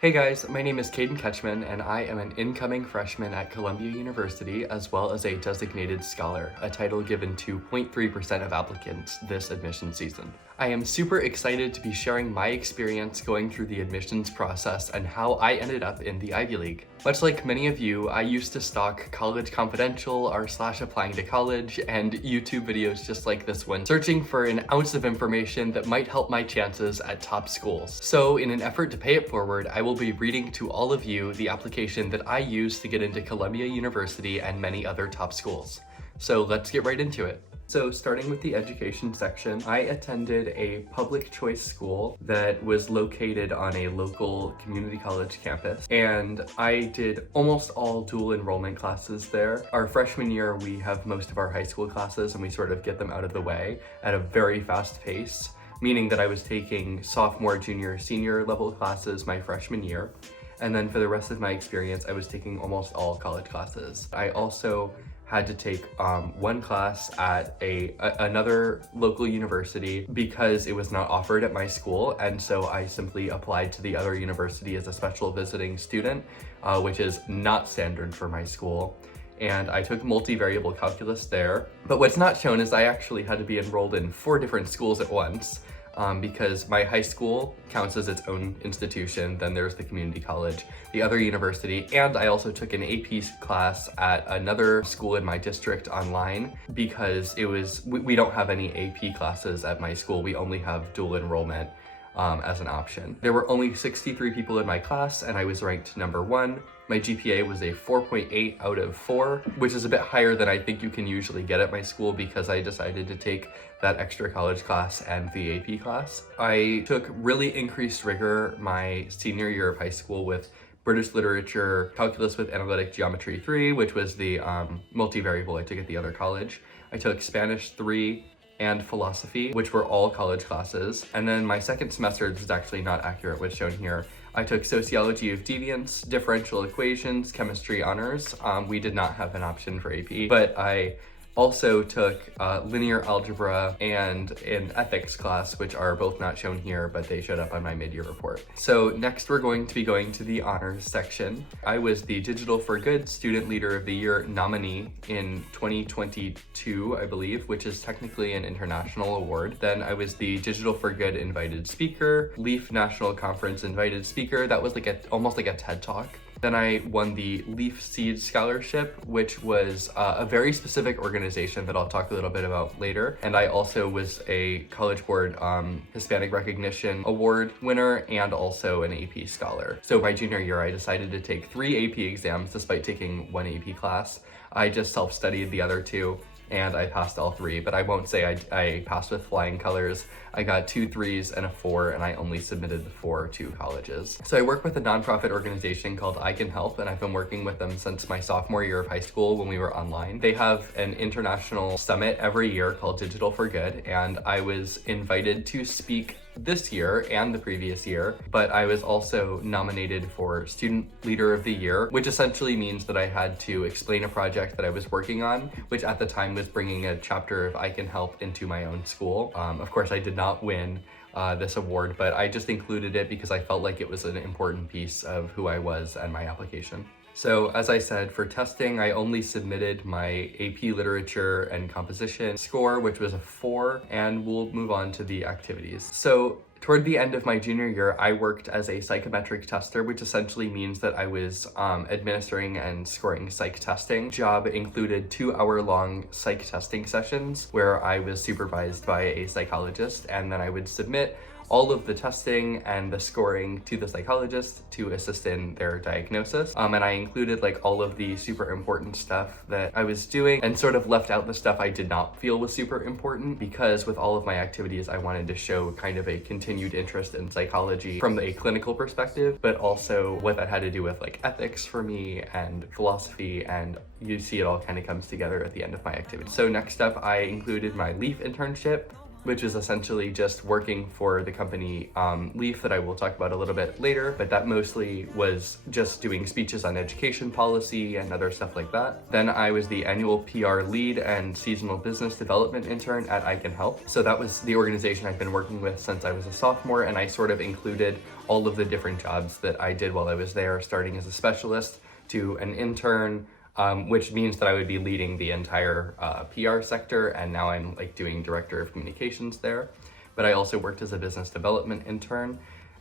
Hey guys, my name is Caden and I am an incoming freshman at Columbia University as well as a designated scholar, a title given to 0.3% of applicants this admission season. I am super excited to be sharing my experience going through the admissions process and how I ended up in the Ivy League. Much like many of you, I used to stalk College Confidential, r/applying to college, and YouTube videos just like this one, searching for an ounce of information that might help my chances at top schools. So in an effort to pay it forward, I will be reading to all of you the application that I used to get into Columbia University and many other top schools. So let's get right into it. So starting with the education section, I attended a public choice school that was located on a local community college campus, and I did almost all dual enrollment classes there. Our freshman year, we have most of our high school classes and we sort of get them out of the way at a very fast pace, meaning that I was taking sophomore, junior, senior level classes my freshman year. And then for the rest of my experience, I was taking almost all college classes. I also had to take one class at another local university because it was not offered at my school, and so I simply applied to the other university as a special visiting student, which is not standard for my school. And I took multivariable calculus there. But what's not shown is I actually had to be enrolled in 4 different schools at once. Because my high school counts as its own institution, then there's the community college, the other university, and I also took an AP class at another school in my district online because we don't have any AP classes at my school. We only have dual enrollment as an option. There were only 63 people in my class and I was ranked number 1. My GPA was a 4.8 out of 4, which is a bit higher than I think you can usually get at my school because I decided to take that extra college class and the AP class. I took really increased rigor my senior year of high school with British literature, calculus with analytic geometry 3, which was the multivariable I took at the other college. I took Spanish 3, and philosophy, which were all college classes. And then my second semester, this is actually not accurate what's shown here, I took sociology of deviance, differential equations, chemistry honors. We did not have an option for AP, but I also took linear algebra and an ethics class, which are both not shown here, but they showed up on my mid-year report. So next we're going to be going to the honors section. I was the Digital for Good Student Leader of the Year nominee in 2022, I believe, which is technically an international award. Then I was the Digital for Good Invited Speaker, Leaf National Conference Invited Speaker. That was almost like a TED Talk. Then I won the Leaf Seed Scholarship, which was a very specific organization that I'll talk a little bit about later. And I also was a College Board Hispanic Recognition Award winner and also an AP scholar. So my junior year, I decided to take 3 AP exams despite taking 1 AP class. I just self-studied the other 2. And I passed all 3, but I won't say I passed with flying colors. I got 2 3s and a 4, and I only submitted the 4 to colleges. So I work with a nonprofit organization called I Can Help, and I've been working with them since my sophomore year of high school when we were online. They have an international summit every year called Digital for Good, and I was invited to speak this year and the previous year, but I was also nominated for Student Leader of the Year, which essentially means that I had to explain a project that I was working on, which at the time was bringing a chapter of I Can Help into my own school. Of course, I did not win this award, but I just included it because I felt like it was an important piece of who I was and my application. So as I said, for testing, I only submitted my AP Literature and Composition score, which was a 4, and we'll move on to the activities. So toward the end of my junior year, I worked as a psychometric tester, which essentially means that I was administering and scoring psych testing. Job included 2-hour-long psych testing sessions where I was supervised by a psychologist, and then I would submit all of the testing and the scoring to the psychologist to assist in their diagnosis. And I included like all of the super important stuff that I was doing and sort of left out the stuff I did not feel was super important because with all of my activities, I wanted to show kind of a continued interest in psychology from a clinical perspective, but also what that had to do with like ethics for me and philosophy, and you see it all kind of comes together at the end of my activity. So next up, I included my LEAF internship. which is essentially just working for the company Leaf that I will talk about a little bit later, but that mostly was just doing speeches on education policy and other stuff like that. Then I was the annual PR lead and seasonal business development intern at I Can Help. So that was the organization I've been working with since I was a sophomore, and I sort of included all of the different jobs that I did while I was there, starting as a specialist to an intern, which means that I would be leading the entire PR sector, and now I'm like doing director of communications there. But I also worked as a business development intern,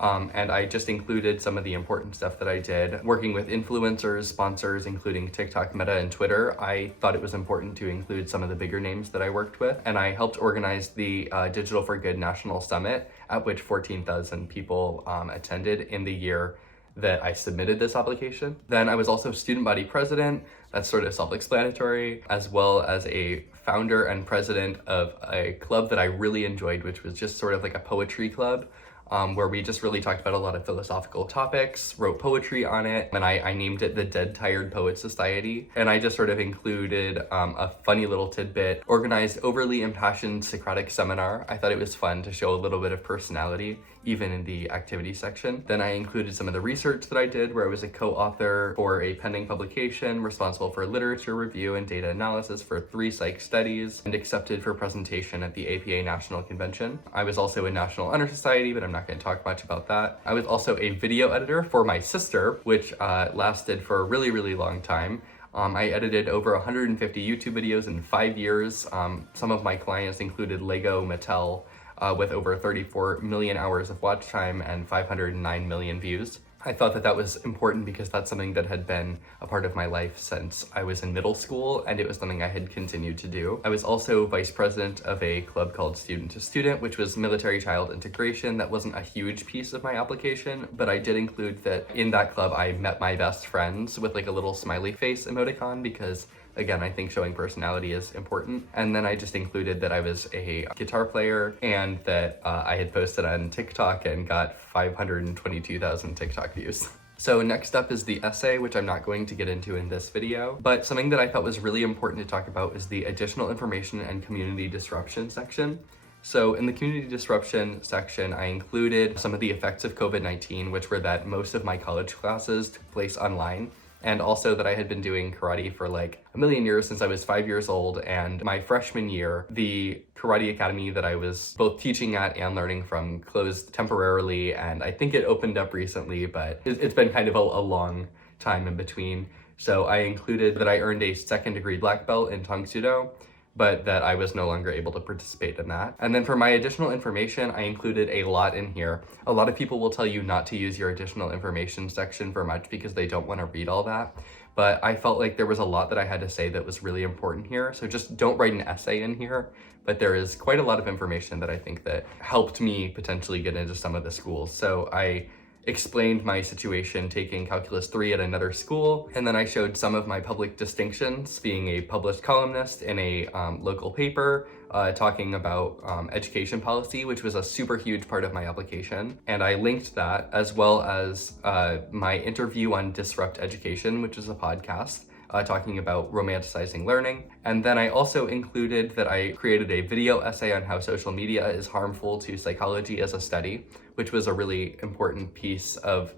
and I just included some of the important stuff that I did. Working with influencers, sponsors, including TikTok, Meta, and Twitter, I thought it was important to include some of the bigger names that I worked with, and I helped organize the Digital for Good National Summit, at which 14,000 people attended in the year that I submitted this application. Then I was also student body president, that's sort of self-explanatory, as well as a founder and president of a club that I really enjoyed, which was just sort of like a poetry club, where we just really talked about a lot of philosophical topics, wrote poetry on it, and I named it the Dead Tired Poet Society. And I just sort of included a funny little tidbit, organized overly impassioned Socratic seminar. I thought it was fun to show a little bit of personality, even in the activity section. Then I included some of the research that I did, where I was a co-author for a pending publication, responsible for literature review and data analysis for 3 psych studies, and accepted for presentation at the APA National Convention. I was also in National Honor Society, but I'm not going to talk much about that. I was also a video editor for my sister, which lasted for a really, really long time. I edited over 150 YouTube videos in 5 years. Some of my clients included Lego, Mattel, with over 34 million hours of watch time and 509 million views. I thought that that was important because that's something that had been a part of my life since I was in middle school, and it was something I had continued to do. I was also vice president of a club called Student to Student, which was military child integration. That wasn't a huge piece of my application, but I did include that in that club I met my best friends with like a little smiley face emoticon, because again, I think showing personality is important. And then I just included that I was a guitar player and that I had posted on TikTok and got 522,000 TikTok views. So next up is the essay, which I'm not going to get into in this video, but something that I thought was really important to talk about is the additional information and community disruption section. So in the community disruption section, I included some of the effects of COVID-19, which were that most of my college classes took place online, and also that I had been doing karate for like a million years since I was 5 years old. And my freshman year, the karate academy that I was both teaching at and learning from closed temporarily, and I think it opened up recently, but it's been kind of a long time in between. So I included that I earned a 2nd degree black belt in Tang Sudo, but that I was no longer able to participate in that. And then for my additional information, I included a lot in here. A lot of people will tell you not to use your additional information section for much because they don't want to read all that. But I felt like there was a lot that I had to say that was really important here. So just don't write an essay in here, but there is quite a lot of information that I think that helped me potentially get into some of the schools. So I explained my situation taking Calculus 3 at another school, and then I showed some of my public distinctions, being a published columnist in a local paper, talking about education policy, which was a super huge part of my application. And I linked that, as well as my interview on Disrupt Education, which is a podcast, talking about romanticizing learning. And then I also included that I created a video essay on how social media is harmful to psychology as a study, which was a really important piece of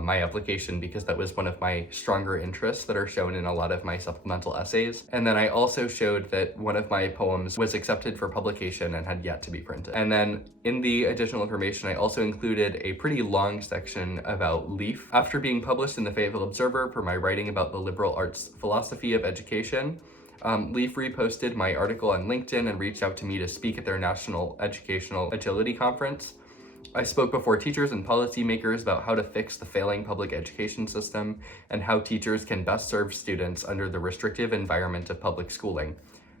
my application because that was one of my stronger interests that are shown in a lot of my supplemental essays. And then I also showed that one of my poems was accepted for publication and had yet to be printed. And then in the additional information, I also included a pretty long section about Leaf. After being published in the Fayetteville Observer for my writing about the liberal arts philosophy of education, Leaf reposted my article on LinkedIn and reached out to me to speak at their National Educational Agility Conference. I spoke before teachers and policymakers about how to fix the failing public education system and how teachers can best serve students under the restrictive environment of public schooling.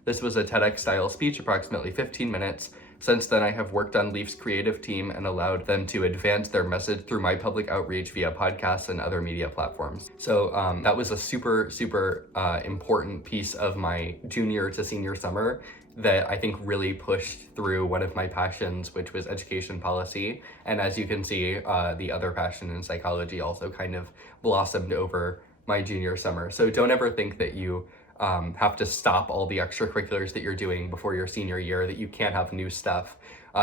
This was a TEDx-style speech, approximately 15 minutes. Since then, I have worked on Leaf's creative team and allowed them to advance their message through my public outreach via podcasts and other media platforms. So that was a super important piece of my junior to senior summer that I think really pushed through one of my passions, which was education policy. And as you can see, the other passion in psychology also kind of blossomed over my junior summer. So don't ever think that you have to stop all the extracurriculars that you're doing before your senior year, that you can't have new stuff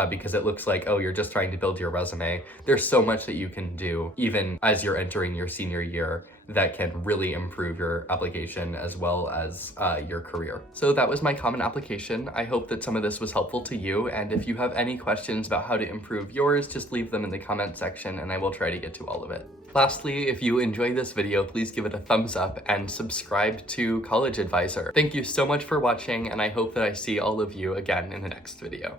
because it looks like, oh, you're just trying to build your resume. There's so much that you can do even as you're entering your senior year that can really improve your application as well as your career. So that was my common application. I hope that some of this was helpful to you, and if you have any questions about how to improve yours, just leave them in the comment section and I will try to get to all of it. Lastly, if you enjoyed this video, please give it a thumbs up and subscribe to College Advisor. Thank you so much for watching, and I hope that I see all of you again in the next video.